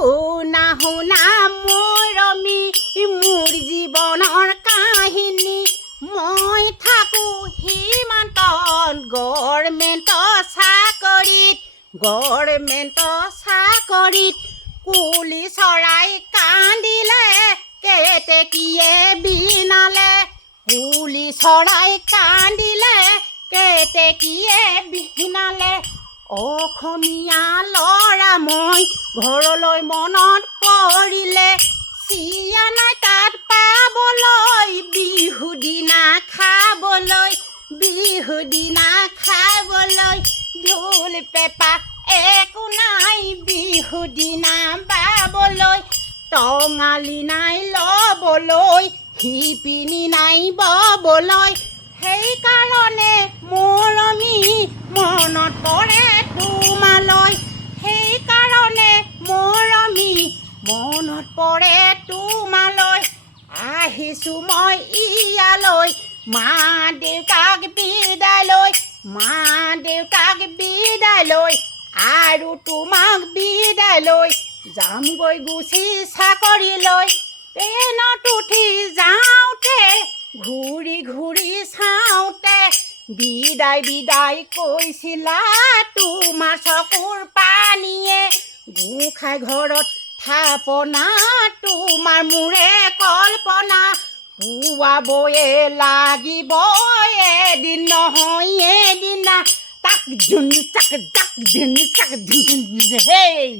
শুনা শুনা মৰমী মোৰ জীৱনৰ কাহিনী মই থাকোঁ সীমান্তত গভৰ্ণমেণ্ট চাকৰিত কুলি চৰাই কান্দিলে কেতেকীয়ে বিনালে কুলি চৰাই কান্দিলে কেতেকীয়ে বিনালে অসমীয়া ল'ৰা মই ঘৰলৈ মনত পৰিলে চিয়া নাই তাত পাবলৈ বিহু দিনা খাবলৈ ঢোল পেঁপা একো নাই বিহু দিনা বাবলৈ টঙালি নাই ল'বলৈ শিপিনী নাই ববলৈ সেইকাৰণে মৰমী মনত পৰে তোমালৈ সেইকাৰণে মৰমী মনত পৰে তোমালৈ আহিছোঁ মই ইয়ালৈ মা দেউতাক বিদায় লৈ আৰু তোমাক বিদায় লৈ যামগৈ গুচি চাকৰিলৈ ট্ৰেইনত উঠি যাওঁতে ঘূৰি ঘূৰি চাওঁতে বিদায় কৈছিলা তোমাৰ চকুৰ পানীয়ে গোসাঁই ঘৰত থাপনা তোমাৰ মোৰে কল্পনা পুৱাবয়ে লাগিব এদিন নহয় এদিনা তাক জুন চাক জাক জুন চাক হেই